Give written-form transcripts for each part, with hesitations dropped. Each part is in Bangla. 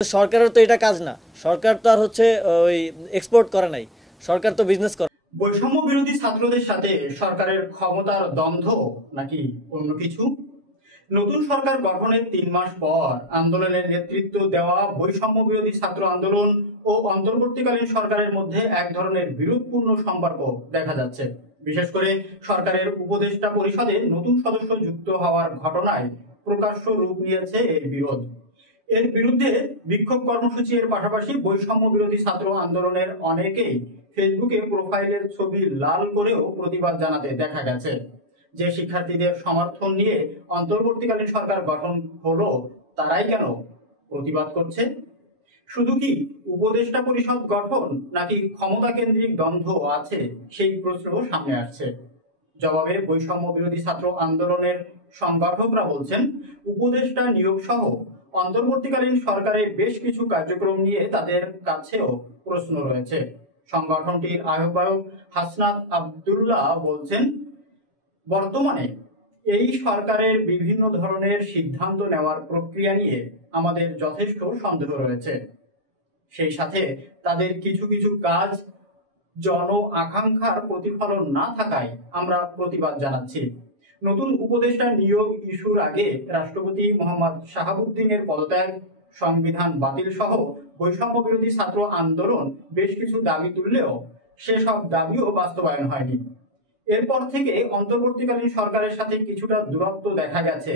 সরকারের তো এটা কাজ না। সরকার তো আর হচ্ছে ওই এক্সপোর্ট করে নাই, সরকার তো বিজনেস করে। বৈষম্য বিরোধী ছাত্রদের সাথে সরকারের ক্ষমতার দ্বন্দ্ব নাকি অন্য কিছু? নতুন সরকার গঠনের 3 মাস পর আন্দোলনের নেতৃত্ব দেওয়া বৈষম্য বিরোধী ছাত্র আন্দোলন ও অন্তর্বর্তীকালীন সরকারের মধ্যে এক ধরনের বিরোধপূর্ণ সম্পর্ক দেখা যাচ্ছে। বিশেষ করে সরকারের উপদেষ্টা পরিষদে নতুন সদস্য যুক্ত হওয়ার ঘটনায় প্রকাশ্য রূপ নিয়েছে এই বিরোধ। এর বিরুদ্ধে বিক্ষোভ কর্মসূচি এর পাশাপাশি বৈষম্য বিরোধী ছাত্র আন্দোলনের অনেকেই ফেসবুকে প্রোফাইলের ছবি লাল করেও প্রতিবাদ জানাতে দেখা গেছে। যে শিক্ষার্থীদের সমর্থন নিয়ে অন্তর্বর্তীকালীন সরকার গঠন হলো, তারাই কেন প্রতিবাদ করছে? শুধু কি উপদেষ্টা পরিষদ গঠন নাকি ক্ষমতা কেন্দ্রিক দ্বন্দ্ব আছে, সেই প্রশ্ন সামনে আসছে। জবাবে বৈষম্য বিরোধী ছাত্র আন্দোলনের সংগঠকরা বলছেন, উপদেষ্টা নিয়োগ সহ অন্তর্বর্তীকালীন সরকারের বেশ কিছু কার্যক্রম নিয়ে তাদের কাছেও প্রশ্ন রয়েছে। সংগঠনটির আহ্বায়ক হাসনাত আব্দুল্লাহ বলছেন, বর্তমানে এই সরকারের বিভিন্ন ধরনের সিদ্ধান্ত নেওয়ার প্রক্রিয়া নিয়ে আমাদের যথেষ্ট সন্দেহ রয়েছে। সেই সাথে তাদের কিছু কিছু কাজ জন আকাঙ্ক্ষার প্রতিফলন না থাকায় আমরা প্রতিবাদ জানাচ্ছি। নতুন উপদেষ্টা নিয়োগ ইস্যুর আগে রাষ্ট্রপতি মোহাম্মদ শাহাবুদ্দিনের পদত্যাগ, সংবিধান বাতিল সহ বৈষম্য বিরোধী ছাত্র আন্দোলন বেশ কিছু দাবি তুললেও সেসব দাবিও বাস্তবায়ন হয়নি। এরপর থেকে অন্তর্বর্তীকালীন সরকারের সাথে কিছুটা দূরত্ব দেখা গেছে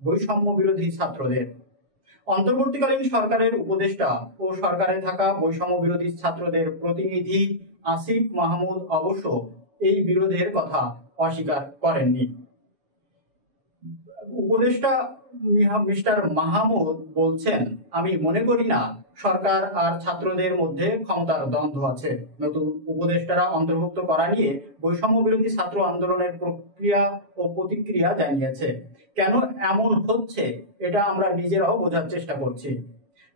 বৈষম্য বিরোধী ছাত্রদের। অন্তর্বর্তীকালীন সরকারের উপদেষ্টা ও সরকারে থাকা বৈষম্য বিরোধী ছাত্রদের প্রতিনিধি আসিফ মাহমুদ অবশ্য এই বিরোধের কথা অস্বীকার করেননি। উপদেষ্টা মিস্টার মাহমুদ বলছেন, আমি মনে করি না সরকার আর ছাত্রদের মধ্যে ক্ষমতার দ্বন্দ্ব আছে। নতুন উপদেষ্টারা অন্তর্ভুক্ত করা নিয়ে বৈষম্য বিরোধী ছাত্র আন্দোলনের প্রক্রিয়া ও প্রতিক্রিয়া জানিয়েছে। কেন এমন হচ্ছে এটা আমরা নিজেরাও বোঝার চেষ্টা করছি।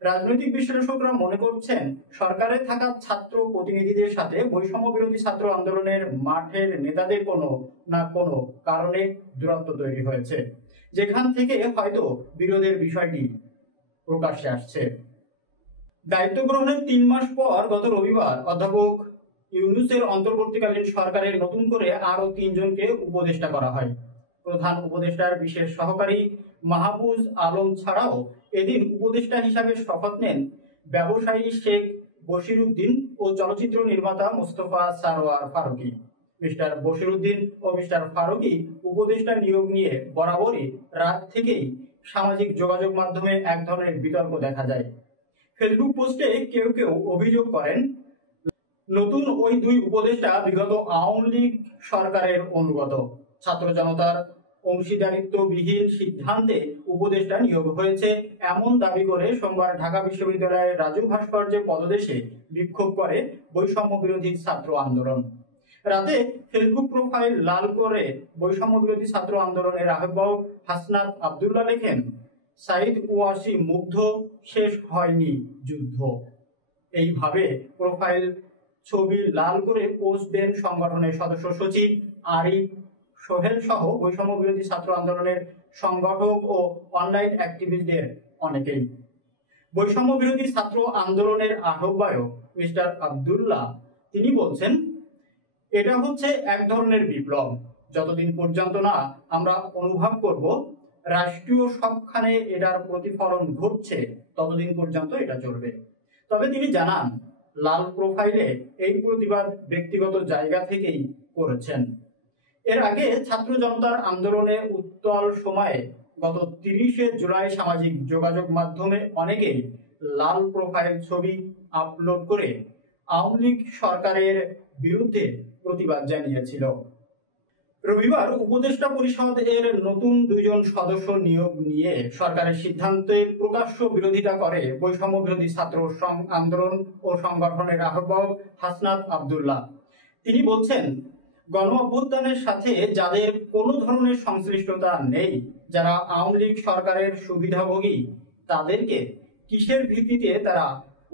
রাজনৈতিক বিশ্লেষকরা মনে করছেন, সরকারে থাকা ছাত্র প্রতিনিধিদের সাথে বৈষম্য বিরোধী ছাত্র আন্দোলনের মাঠের নেতাদের কোনো না কোনো কারণে দূরত্ব তৈরি হয়েছে, যেখান থেকে হয়তো বিরোধের বিষয়টি প্রকাশ্যে আসছে। দায়িত্ব গ্রহণের 3 মাস পর গত রবিবার অধ্যাপক ইউনূসের অন্তর্বর্তীকালীন সরকারের নতুন করে আরো 3 জনকে উপদেষ্টা করা হয়। প্রধান উপদেষ্টার বিশেষ সহকারী মাহফুজ আলম ছাড়াও এদিন উপদেষ্টা হিসাবে শপথ নেন ব্যবসায়ী শেখ বশিরউদ্দিন ও চলচ্চিত্র নির্মাতা মোস্তফা সারোয়ার ফারুকী। মিস্টার বশিরউদ্দিন ও মিস্টার ফারুকী উপদেষ্টা নিয়োগ নিয়ে বরাবরই রাত থেকেই সামাজিক যোগাযোগ মাধ্যমে এক ধরনের বিতর্ক দেখা যায়। ফেসবুক পোস্টে কেউ কেউ অভিযোগ করেন, নতুন ওই 2 উপদেষ্টা বিগত আওয়ামী লীগ সরকারের অনুগত। ছাত্র জনতার অংশীদারিত্ববিহীন সিদ্ধান্তে উপদেষ্টা নিয়োগ হয়েছে এমন দাবি করে সোমবার ঢাকা বিশ্ববিদ্যালয়ের রাজু ভাস্কর্যে পদদেশে বিক্ষোভ করে বৈষম্য বিরোধী ছাত্র আন্দোলন। রাতে ফেসবুক প্রোফাইল লাল করে বৈষম্য বিরোধী ছাত্র আন্দোলনের আহ্বায়ক হাসনাত আব্দুল্লাহ লেখেন, সাইদ ওয়াসি মুগ্ধ, শেষ হয়নি যুদ্ধ। এইভাবে প্রোফাইল ছবি লাল করে পোস্ট দেন সংগঠনের সদস্য সচিব আরিফ সোহেল সহ বৈষম্য বিরোধী ছাত্র আন্দোলনের সংগঠক ও অনলাইন অ্যাক্টিভিস্টদের অনেকেই। বৈষম্য বিরোধী ছাত্র আন্দোলনের আহ্বায়ক মিস্টার আব্দুল্লাহ তিনি বলছেন, এটা হচ্ছে এক ধরনের বিপ্লব। যতদিন পর্যন্ত না আমরা অনুভব করব রাষ্ট্রীয় সবখানে এটার প্রতিফলন ঘটছে, ততদিন পর্যন্ত এটা চলবে। তবে তিনি জানান, লাল প্রোফাইলে এই প্রতিবাদ ব্যক্তিগত জায়গা থেকেই করেছেন। এর আগে ছাত্র জনতার আন্দোলনে উত্তাল সময়ে গত 30শে জুলাই সামাজিক যোগাযোগ মাধ্যমে অনেকেই লাল প্রোফাইল ছবি আপলোড করে আওয়ামী লীগ সরকারের বিরুদ্ধে প্রতিবাদ জানিয়েছিল। রবিবার উপদেষ্টা পরিষদের নতুন 2 জন সদস্য নিয়োগ নিয়ে সরকারের সিদ্ধান্তে প্রকাশ্য বিরোধিতা করে বৈষম্য বিরোধী ছাত্র আন্দোলন ও সংগঠনের আহ্বায়ক হাসনাত আব্দুল্লাহ। তিনি বলছেন, গণ অভ্যুত্থানের সাথে যাদের কোনো ধরনের সংশ্লিষ্টতা নেই, যারা আওয়ামী লীগ সরকারের সুবিধাভোগী, তাদেরকে কিসের ভিত্তিতে তারা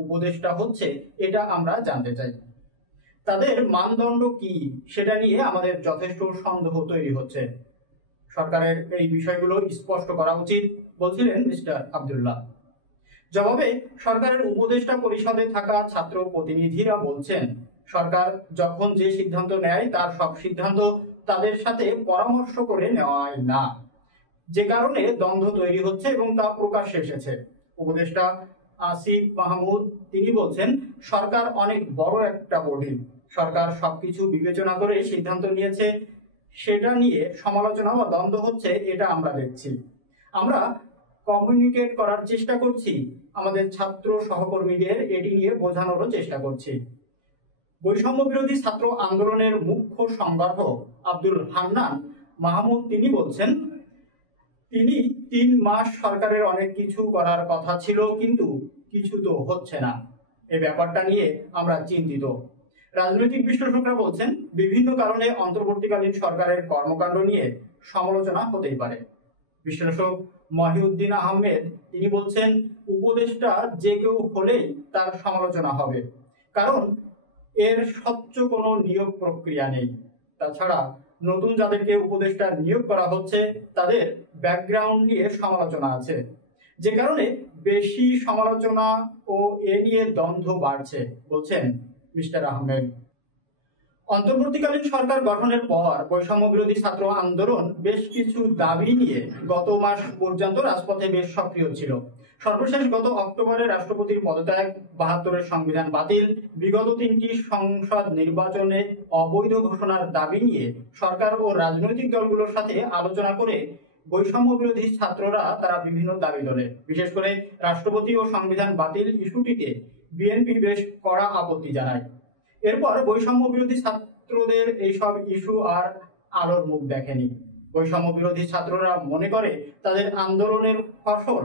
উপদেষ্টা হচ্ছে এটা আমরা জানতে চাই। তাদের মানদণ্ড কি সেটা নিয়ে আমাদের যথেষ্ট সন্দেহ তৈরি হচ্ছে। সরকারের এই বিষয়গুলো স্পষ্ট করা উচিত, বলছিলেন মিস্টার আব্দুল্লাহ। জবাবে সরকারের উপদেষ্টা পরিষদে থাকা ছাত্র প্রতিনিধিরা বলছেন, সরকার যখন যে সিদ্ধান্ত নেয় তার সব সিদ্ধান্ত তাদের সাথে পরামর্শ করে নেওয়া হয় না, যে কারণে দ্বন্দ্ব তৈরি হচ্ছে এবং তা প্রকাশ্যে এসেছে। উপদেষ্টা আসিফ মাহমুদ তিনি বলছেন, সরকার অনেক বড় একটা বডি, সরকার সবকিছু বিবেচনা করে সিদ্ধান্ত নিয়েছে, সেটা নিয়ে সমালোচনা বা দ্বন্দ্ব হচ্ছে এটা আমরা দেখছি। আমরা কমিউনিকেট করার চেষ্টা করছি, আমাদের ছাত্র সহকর্মীদের এটি নিয়ে বোঝানোরও চেষ্টা করছি। বৈষম্য বিরোধী ছাত্র আন্দোলনের মুখ্য সংগঠক আব্দুল হান্নান মাহমুদ তিনি বলছেন, তিনি 3 মাস সরকারের অনেক কিছু করার কথা ছিল, কিন্তু কিছু তো হচ্ছে না। এই ব্যাপারটা নিয়ে আমরা চিন্তিত। রাজনৈতিক বিশ্লেষকরা বলছেন, বিভিন্ন কারণে অন্তর্বর্তীকালীন সরকারের কর্মকাণ্ড নিয়ে সমালোচনা হতেই পারে। বিশ্লেষক মহিউদ্দিন আহমেদ তিনি বলছেন, উপদেষ্টা যে কেউ হলেই তার সমালোচনা হবে, কারণ এর স্বচ্ছ কোনো নিয়োগ প্রক্রিয়া নেই। তাছাড়া নতুন যাদেরকে উপদেষ্টা নিয়োগ করা হচ্ছে তাদের ব্যাকগ্রাউন্ড নিয়ে সমালোচনা আছে, যে কারণে বেশি সমালোচনা ও এ নিয়ে দ্বন্দ্ব বাড়ছে, বলছেন মিস্টার আহমেদ। অন্তর্বর্তীকালীন সরকার গঠনের পর বৈষম্য বিরোধী ছাত্র আন্দোলন বেশ কিছু দাবি নিয়ে গত মাস পর্যন্ত রাজপথে বেশ সক্রিয় ছিল। সর্বশেষ গত অক্টোবরে রাষ্ট্রপতির পদত্যাগ, 72-এর সংবিধান বাতিল, বিগত 3টি সংসদ নির্বাচনে অবৈধ ঘোষণার দাবি নিয়ে সরকার ও রাজনৈতিক দলগুলোর সাথে আলোচনা করে বৈষম্য বিরোধী ছাত্ররা তারা বিভিন্ন দাবি তোলে। বিশেষ করে রাষ্ট্রপতি ও সংবিধান বাতিল ইস্যুটিতে বিএনপি বেশ কড়া আপত্তি জানায়। এরপর বৈষম্য বিরোধী ছাত্রদের এইসব ইস্যু আর আলোর মুখ দেখেনি। বৈষম্য বিরোধী ছাত্ররা মনে করে তাদের আন্দোলনের ফসল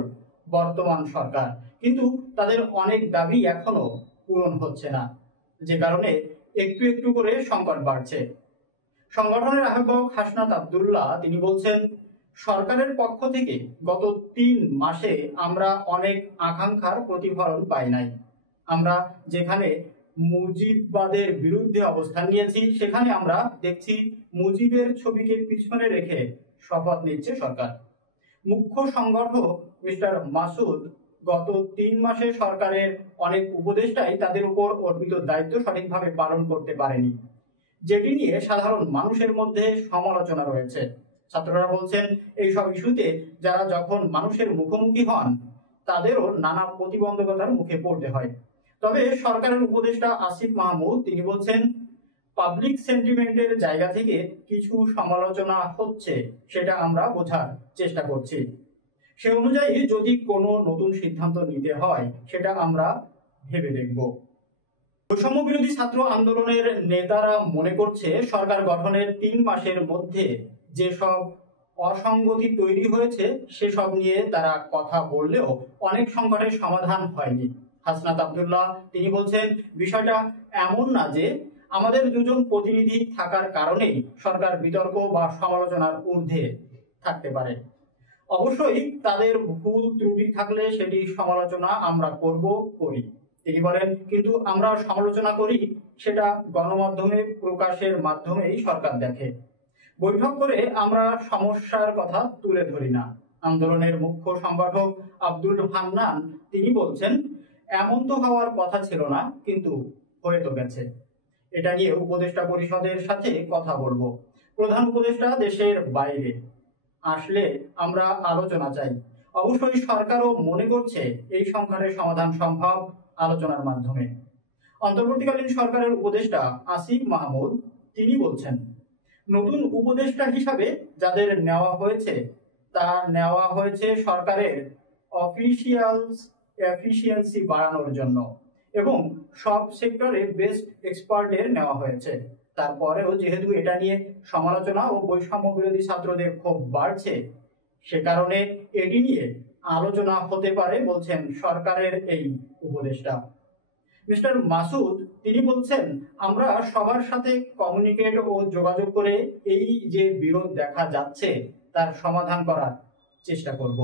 বর্তমান সরকার, কিন্তু তাদের অনেক দাবি এখনো পূরণ হচ্ছে না, যে কারণে একটু একটু করে সংকট বাড়ছে। সংগঠনের আহ্বায়ক হাসনাত আব্দুল্লাহ তিনি বলছেন, সরকারের পক্ষ থেকে গত 3 মাসে আমরা অনেক আকাঙ্ক্ষার প্রতিফলন পাই নাই। আমরা যেখানে মুজিববাদের বিরুদ্ধে অবস্থান নিয়েছি, সেখানে আমরা দেখছি মুজিবের ছবিকে পিছনে রেখে শপথ নিচ্ছে সরকার। মুখ্য সংগঠক মিস্টার মাসুদ, গত 3 মাসে সরকারের অনেক উপদেষ্টাই তাদের উপর অর্পিত দায়িত্ব সঠিকভাবে পালন করতে পারেনি, যেটি নিয়ে সাধারণ মানুষের মধ্যে সমালোচনা রয়েছে। ছাত্ররা বলছেন, এইসব ইস্যুতে যারা যখন মানুষের মুখোমুখি হন তাদেরও নানা প্রতিবন্ধকতার মুখে পড়তে হয়। তবে সরকারের উপদেষ্টা আসিফ মাহমুদ তিনি বলছেন, পাবলিক সেন্টিমেন্টের জায়গা থেকে কিছু সমালোচনা হচ্ছে, সেটা আমরা বোঝার চেষ্টা করছি। সে অনুযায়ী যদি কোনো নতুন সিদ্ধান্ত নিতে হয় সেটা আমরা ভেবে দেখব। বৈষম্য বিরোধী ছাত্র আন্দোলনের নেতারা মনে করছে, সরকার গঠনের 3 মাসের মধ্যে যেসব অসঙ্গতি তৈরি হয়েছে সেসব নিয়ে তারা কথা বললেও অনেক সংকটের সমাধান হয়নি। হাসনাত আব্দুল্লাহ তিনি বলছেন, বিষয়টা এমন না যে আমাদের 2জন প্রতিনিধি থাকার কারণেই সরকার বিতর্ক বা সমালোচনার ঊর্ধ্বে থাকতে পারে। অবশ্যই তাদের ভুল ত্রুটি থাকলে সেটি সমালোচনা আমরা করি। তিনি বলেন, কিন্তু আমরা সমালোচনা করি সেটা গণমাধ্যমে প্রকাশের মাধ্যমেই সরকার দেখে। বৈঠক করে আমরা সমস্যার কথা তুলে ধরি না। আন্দোলনের মুখ্য সংগঠক আব্দুল হান্নান তিনি বলছেন, এমন তো হওয়ার কথা ছিল না, কিন্তু হয়ে তো গেছে। এটা নিয়ে উপদেষ্টা পরিষদের সাথে কথা বলবো। প্রধান উপদেষ্টা দেশের বাইরে আসলে আমরা আলোচনা চাই। অবশ্যই সরকারও মনে করছে এই সংকটের সমাধান সম্ভব আলোচনার মাধ্যমে। অন্তর্বর্তীকালীন সরকারের উপদেষ্টা আসিফ মাহমুদ তিনি বলছেন, নতুন উপদেষ্টা হিসাবে যাদের নেওয়া হয়েছে তা নেওয়া হয়েছে সরকারের এফিসিয়েন্সি বাড়ানোর জন্য এবং সব সেক্টরে বেস্ট এক্সপার্টের নেওয়া হয়েছে। তারপরেও যেহেতু এটা নিয়ে সমালোচনা ও বৈষম্য বিরোধী ছাত্রদের ক্ষোভ বাড়ছে, সে কারণে এটি নিয়ে আলোচনা হতে পারে, বলছেন সরকারের এই উপদেষ্টা। মিস্টার মাসুদ তিনি বলছেন, আমরা সবার সাথে কমিউনিকেট ও যোগাযোগ করে এই যে বিরোধ দেখা যাচ্ছে তার সমাধান করার চেষ্টা করব।